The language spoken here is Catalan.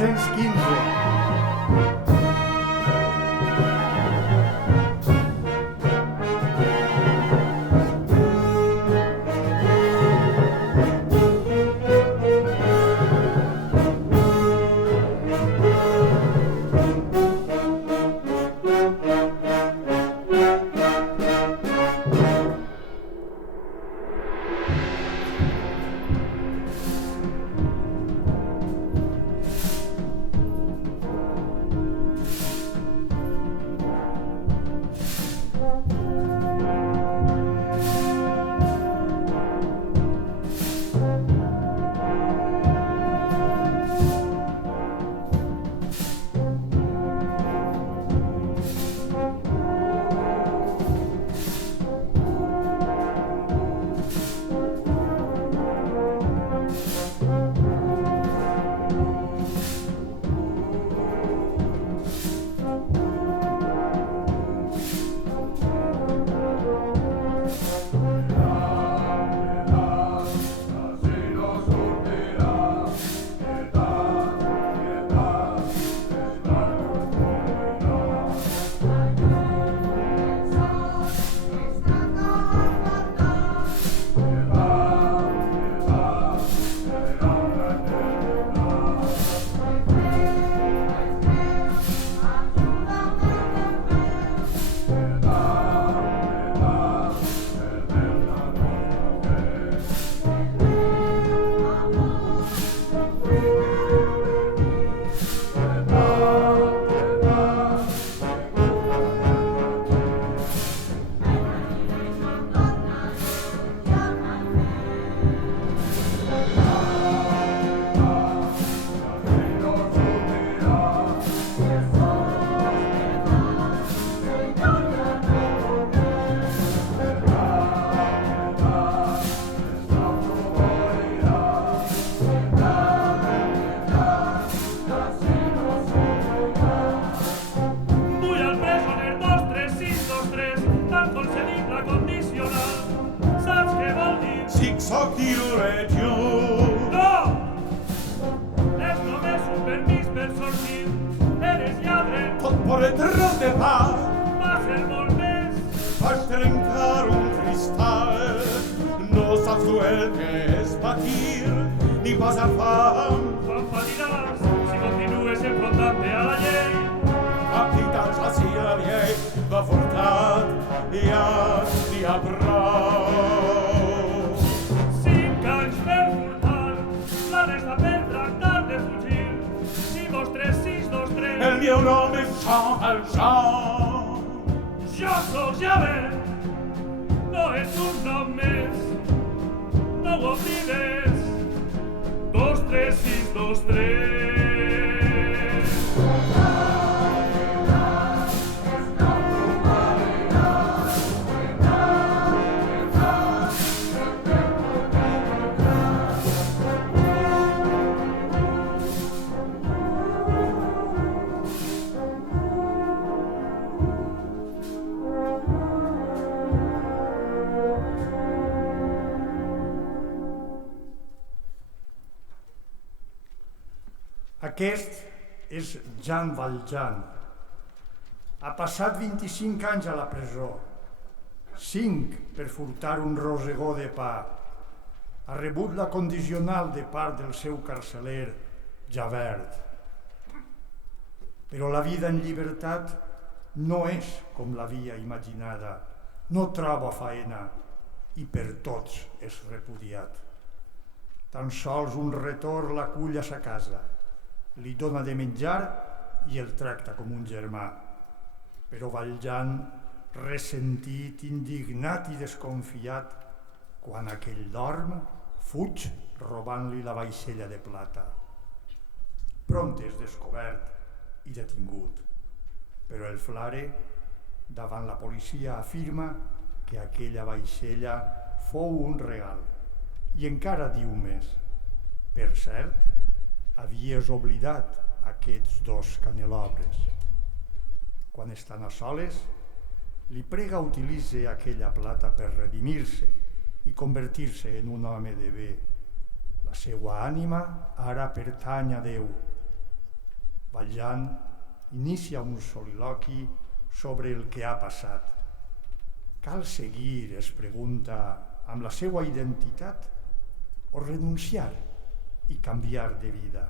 1915. Aquest és Jean Valjean. Ha passat 25 anys a la presó, 5 per furtar un rosegó de pa. Ha rebut la condicional de part del seu carceler, Javert. Però la vida en llibertat no és com l'havia imaginada. No troba faena i per tots és repudiat. Tan sols un retor l'acull a sa casa. Li dona de menjar i el tracta com un germà. Però Valjean, ressentit, indignat i desconfiat, quan aquell dorm, fuig robant-li la vaixella de plata. Pront és descobert i detingut, però el Flare, davant la policia, afirma que aquella vaixella fou un regal i encara diu més. Per cert, havies oblidat aquests 2 canelobres. Quan estan a soles, li prega utilitze aquella plata per redimir-se i convertir-se en un home de bé. La seua ànima ara pertany a Déu. Valjean inicia un soliloqui sobre el que ha passat. Cal seguir, es pregunta, amb la seva identitat o renunciar i canviar de vida?